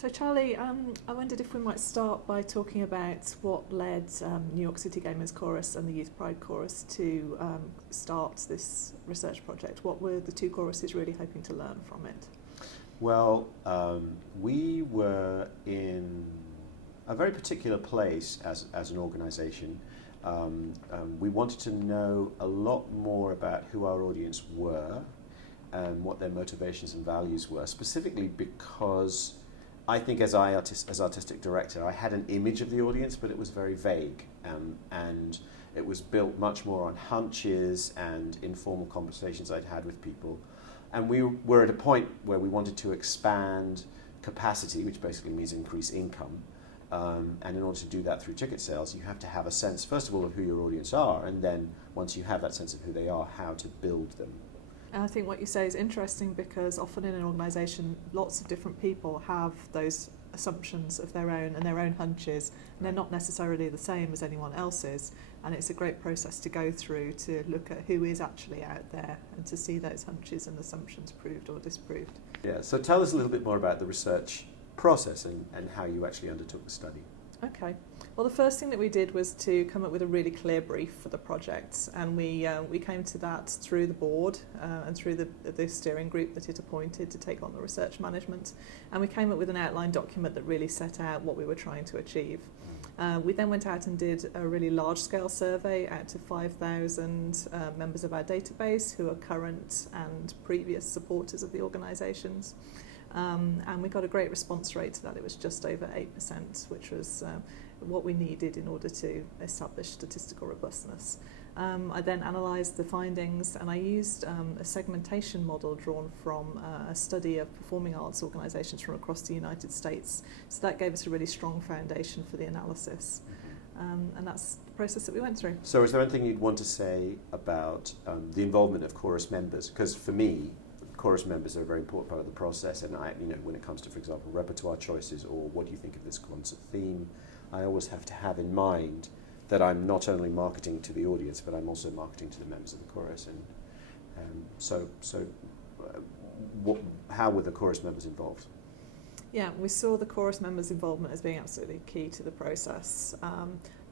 So Charlie, I wondered if we might start by talking about what led New York City Gamers Chorus and the Youth Pride Chorus to start this research project. What were the two choruses really hoping to learn from it? Well, we were in a very particular place as an organisation. We wanted to know a lot more about who our audience were and what their motivations and values were, specifically because I think as artistic director, I had an image of the audience, but it was very vague, and it was built much more on hunches and informal conversations I'd had with people. And we were at a point where we wanted to expand capacity, which basically means increase income. And in order to do that through ticket sales, you have to have a sense, first of all, of who your audience are, and then once you have that sense of who they are, how to build them. And I think what you say is interesting because often in an organisation, lots of different people have those assumptions of their own and their own hunches, and they're not necessarily the same as anyone else's. And it's a great process to go through to look at who is actually out there and to see those hunches and assumptions proved or disproved. Yeah, so tell us a little bit more about the research process and how you actually undertook the study. Okay. Well, the first thing that we did was to come up with a really clear brief for the project, and we came to that through the board and through the steering group that it appointed to take on the research management, and we came up with an outline document that really set out what we were trying to achieve. We then went out and did a really large-scale survey out to 5,000 members of our database who are current and previous supporters of the organisations. And we got a great response rate to that. It was just over 8%, which was what we needed in order to establish statistical robustness. I then analysed the findings, and I used a segmentation model drawn from a study of performing arts organisations from across the United States. So that gave us a really strong foundation for the analysis. And that's the process that we went through. So is there anything you'd want to say about the involvement of chorus members? Because for me, chorus members are a very important part of the process, and when it comes to, for example, repertoire choices or what do you think of this concert theme, I always have to have in mind that I'm not only marketing to the audience, but I'm also marketing to the members of the chorus. How were the chorus members involved? Yeah, we saw the chorus members' involvement as being absolutely key to the process,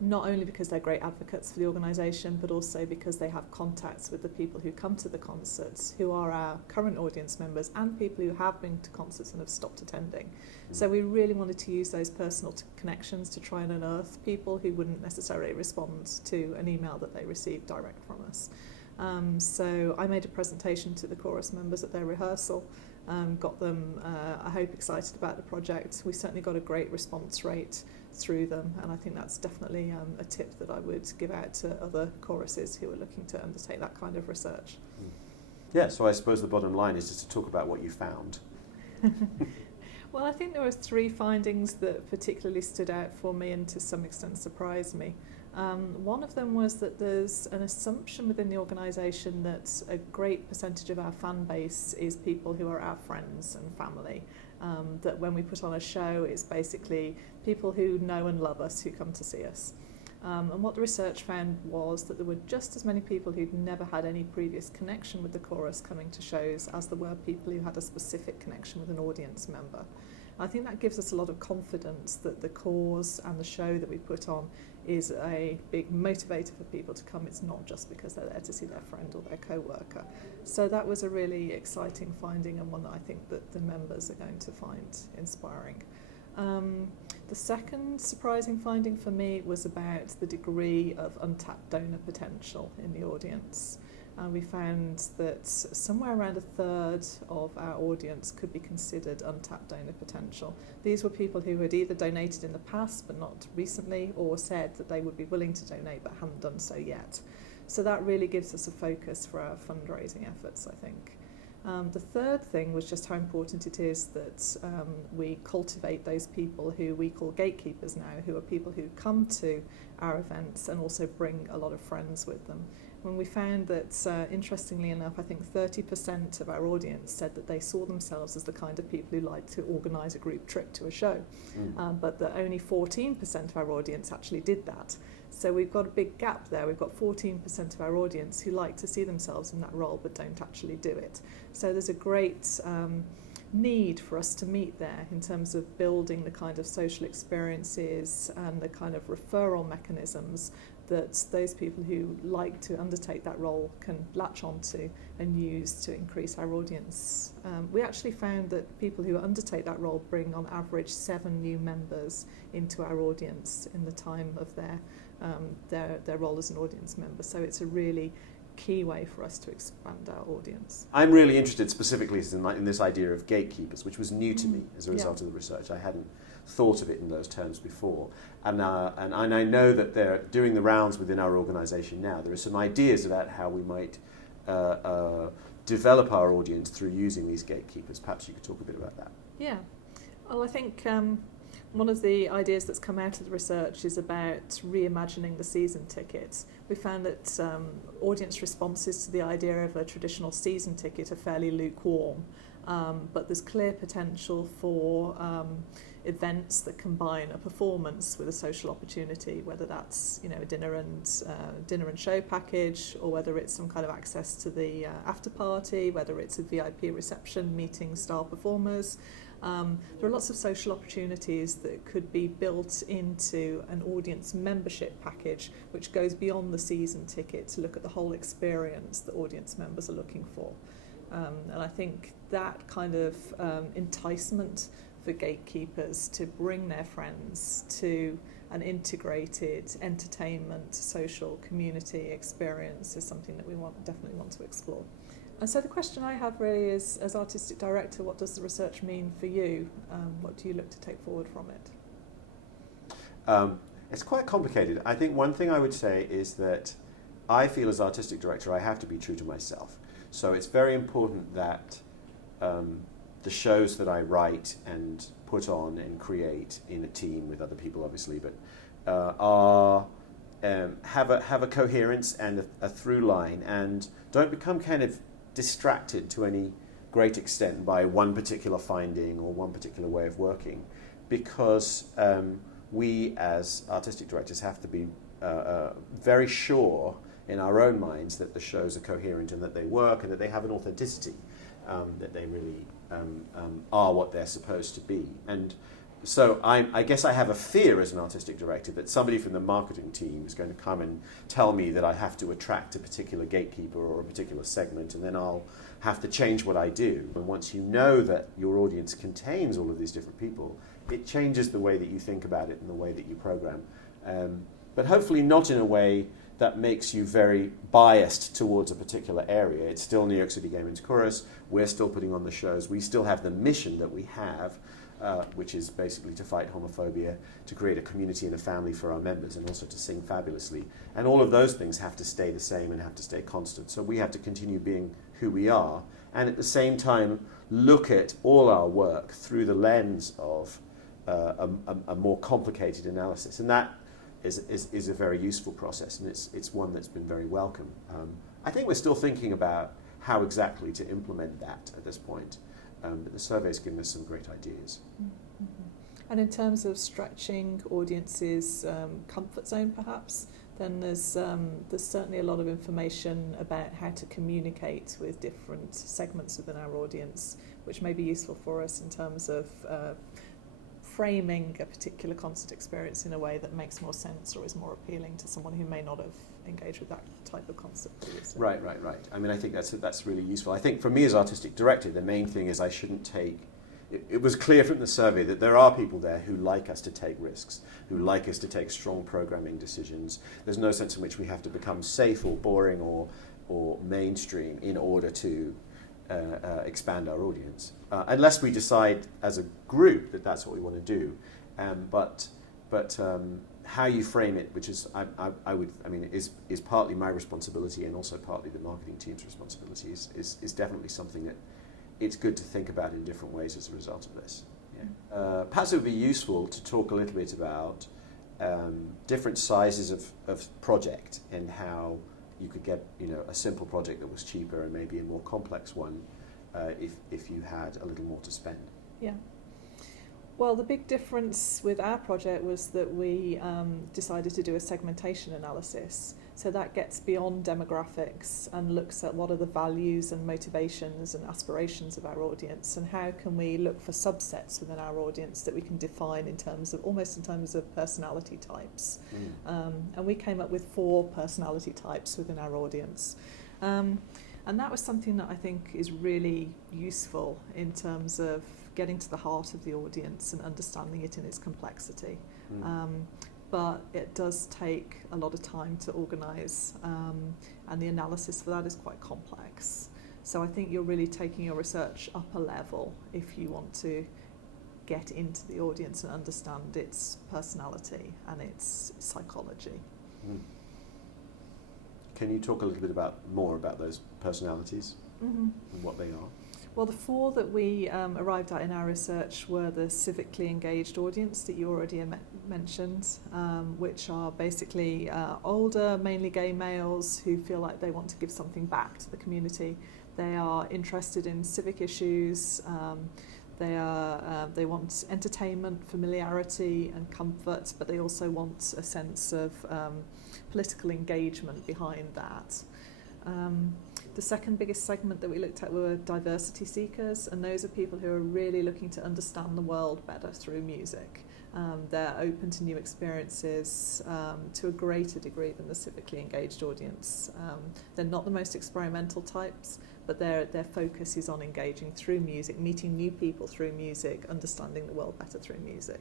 not only because they're great advocates for the organisation, but also because they have contacts with the people who come to the concerts, who are our current audience members, and people who have been to concerts and have stopped attending. So we really wanted to use those personal connections to try and unearth people who wouldn't necessarily respond to an email that they received direct from us. So I made a presentation to the chorus members at their rehearsal, got them, I hope, excited about the project. We certainly got a great response rate through them, and I think that's definitely a tip that I would give out to other choruses who are looking to undertake that kind of research. Yeah, so I suppose the bottom line is just to talk about what you found. Well, I think there were three findings that particularly stood out for me and to some extent surprised me. One of them was that there's an assumption within the organisation that a great percentage of our fan base is people who are our friends and family. That when we put on a show, it's basically people who know and love us who come to see us. And what the research found was that there were just as many people who'd never had any previous connection with the chorus coming to shows as there were people who had a specific connection with an audience member. I think that gives us a lot of confidence that the cause and the show that we put on is a big motivator for people to come. It's not just because they're there to see their friend or their co-worker. So that was a really exciting finding, and one that I think that the members are going to find inspiring. The second surprising finding for me was about the degree of untapped donor potential in the audience. We found that somewhere around a third of our audience could be considered untapped donor potential. These were people who had either donated in the past but not recently, or said that they would be willing to donate but hadn't done so yet. So that really gives us a focus for our fundraising efforts, I think. The third thing was just how important it is that we cultivate those people who we call gatekeepers now, who are people who come to our events and also bring a lot of friends with them. When we found that, interestingly enough, I think 30% of our audience said that they saw themselves as the kind of people who like to organise a group trip to a show, but that only 14% of our audience actually did that. So we've got a big gap there. We've got 14% of our audience who like to see themselves in that role but don't actually do it. So there's a great need for us to meet there in terms of building the kind of social experiences and the kind of referral mechanisms that those people who like to undertake that role can latch onto and use to increase our audience. We actually found that people who undertake that role bring on average 7 new members into our audience in the time of their role as an audience member. So it's a really key way for us to expand our audience. I'm really interested specifically in this idea of gatekeepers, which was new to me as a result of the research. I hadn't thought of it in those terms before. And I know that they're doing the rounds within our organisation now. There are some ideas about how we might develop our audience through using these gatekeepers. Perhaps you could talk a bit about that. Yeah. Well, I think one of the ideas that's come out of the research is about reimagining the season ticket. We found that audience responses to the idea of a traditional season ticket are fairly lukewarm, but there's clear potential for events that combine a performance with a social opportunity, whether that's a dinner and show package, or whether it's some kind of access to the after party, whether it's a VIP reception meeting style performers. There are lots of social opportunities that could be built into an audience membership package which goes beyond the season ticket to look at the whole experience that audience members are looking for. And I think that kind of enticement for gatekeepers to bring their friends to an integrated entertainment, social community experience is something that we definitely want to explore. And so the question I have really is, as artistic director, what does the research mean for you? What do you look to take forward from it? It's quite complicated. I think one thing I would say is that I feel as artistic director I have to be true to myself. So it's very important that the shows that I write and put on and create in a team with other people, obviously, but have a coherence and a through line, and don't become kind of distracted to any great extent by one particular finding or one particular way of working, because we as artistic directors have to be very sure in our own minds that the shows are coherent and that they work and that they have an authenticity, that they really are what they're supposed to be. And so I guess I have a fear as an artistic director that somebody from the marketing team is going to come and tell me that I have to attract a particular gatekeeper or a particular segment, and then I'll have to change what I do. And once you know that your audience contains all of these different people, it changes the way that you think about it and the way that you program. But hopefully not in a way that makes you very biased towards a particular area. It's still New York City Game and Chorus. We're still putting on the shows. We still have the mission that we have, which is basically to fight homophobia, to create a community and a family for our members, and also to sing fabulously. And all of those things have to stay the same and have to stay constant. So we have to continue being who we are, and at the same time look at all our work through the lens of a more complicated analysis. And that is a very useful process, and it's one that's been very welcome. I think we're still thinking about how exactly to implement that at this point. But the survey's given us some great ideas. Mm-hmm. And in terms of stretching audiences' comfort zone, perhaps, then there's certainly a lot of information about how to communicate with different segments within our audience, which may be useful for us in terms of framing a particular concert experience in a way that makes more sense or is more appealing to someone who may not have engaged with that type of concert previously. Right. I mean, I think that's really useful. I think for me as artistic director, the main thing is I shouldn't take... It was clear from the survey that there are people there who like us to take risks, who like us to take strong programming decisions. There's no sense in which we have to become safe or boring or mainstream in order to expand our audience, unless we decide as a group that that's what we want to do. But how you frame it, which is is partly my responsibility and also partly the marketing team's responsibility, is definitely something that it's good to think about in different ways as a result of this. Yeah. Perhaps it would be useful to talk a little bit about different sizes of project and how you could get a simple project that was cheaper and maybe a more complex one if you had a little more to spend. Yeah. Well, the big difference with our project was that we decided to do a segmentation analysis. So that gets beyond demographics and looks at what are the values and motivations and aspirations of our audience, and how can we look for subsets within our audience that we can define in terms of personality types. And we came up with 4 personality types within our audience. And that was something that I think is really useful in terms of getting to the heart of the audience and understanding it in its complexity. But it does take a lot of time to organise, and the analysis for that is quite complex. So I think you're really taking your research up a level if you want to get into the audience and understand its personality and its psychology. Can you talk a little bit more about those personalities and what they are? Well, the 4 that we arrived at in our research were the civically engaged audience that you already mentioned, which are basically older, mainly gay males who feel like they want to give something back to the community. They are interested in civic issues. They want entertainment, familiarity and comfort, but they also want a sense of political engagement behind that. The second biggest segment that we looked at were diversity seekers, and those are people who are really looking to understand the world better through music. They're open to new experiences to a greater degree than the civically engaged audience. They're not the most experimental types, but their focus is on engaging through music, meeting new people through music, understanding the world better through music.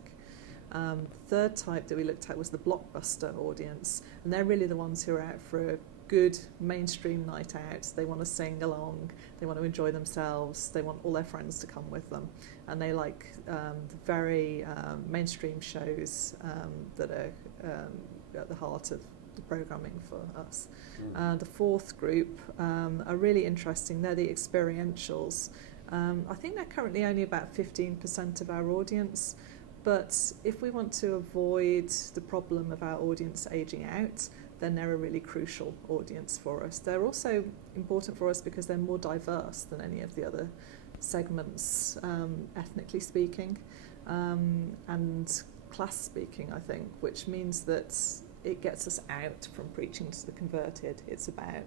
The third type that we looked at was the blockbuster audience, and they're really the ones who are out for a good mainstream night out. They want to sing along, they want to enjoy themselves, they want all their friends to come with them, and they like the very mainstream shows that are at the heart of the programming for us. The fourth group are really interesting. They're the experientials. I think they're currently only about 15% of our audience, but if we want to avoid the problem of our audience aging out, then they're a really crucial audience for us. They're also important for us because they're more diverse than any of the other segments, ethnically speaking, and class speaking, I think, which means that it gets us out from preaching to the converted. It's about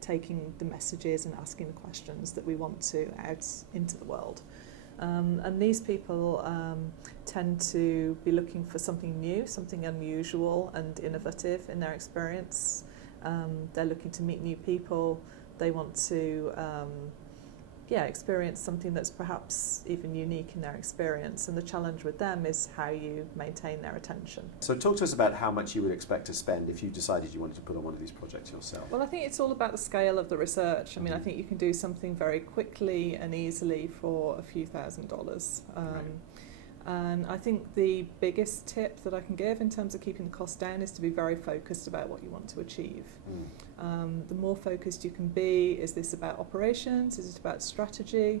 taking the messages and asking the questions that we want to out into the world. And these people tend to be looking for something new, something unusual and innovative in their experience. They're looking to meet new people. They want to experience something that's perhaps even unique in their experience. And the challenge with them is how you maintain their attention. So talk to us about how much you would expect to spend if you decided you wanted to put on one of these projects yourself. Well, I think it's all about the scale of the research. I mean, I think you can do something very quickly and easily for a few $1,000s. Right. And I think the biggest tip that I can give in terms of keeping the cost down is to be very focused about what you want to achieve. The more focused you can be, is this about operations? Is it about strategy?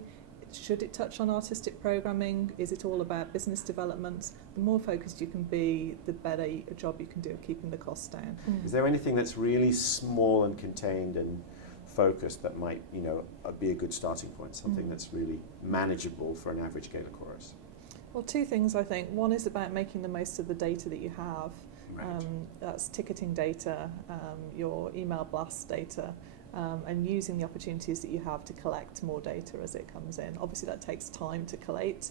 Should it touch on artistic programming? Is it all about business development? The more focused you can be, the better a job you can do at keeping the costs down. Is there anything that's really small and contained and focused that might, be a good starting point? Something that's really manageable for an average GALA chorus? Well, 2 things, I think. One is about making the most of the data that you have. Right. That's ticketing data, your email blast data, and using the opportunities that you have to collect more data as it comes in. Obviously, that takes time to collate,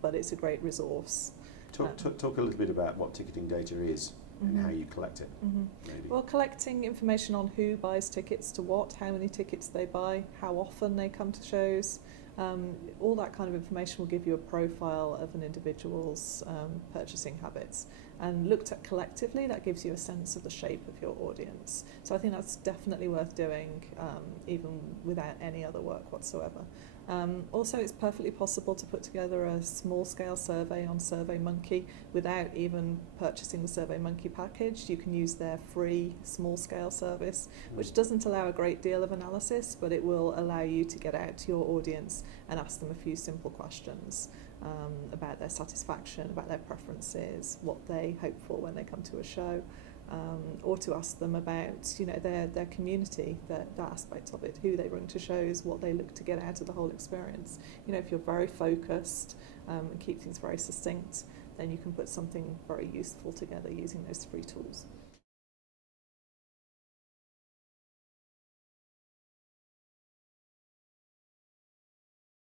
but it's a great resource. Talk a little bit about what ticketing data is and how you collect it. Maybe. Well, collecting information on who buys tickets to what, how many tickets they buy, how often they come to shows. All that kind of information will give you a profile of an individual's purchasing habits. And looked at collectively, that gives you a sense of the shape of your audience. So I think that's definitely worth doing, even without any other work whatsoever. Also, it's perfectly possible to put together a small-scale survey on SurveyMonkey without even purchasing the SurveyMonkey package. You can use their free small-scale service, which doesn't allow a great deal of analysis, but it will allow you to get out to your audience and ask them a few simple questions about their satisfaction, about their preferences, what they hope for when they come to a show. Or to ask them about, their community, that aspect of it, who they bring to shows, what they look to get out of the whole experience. If you're very focused and keep things very succinct, then you can put something very useful together using those 3 tools.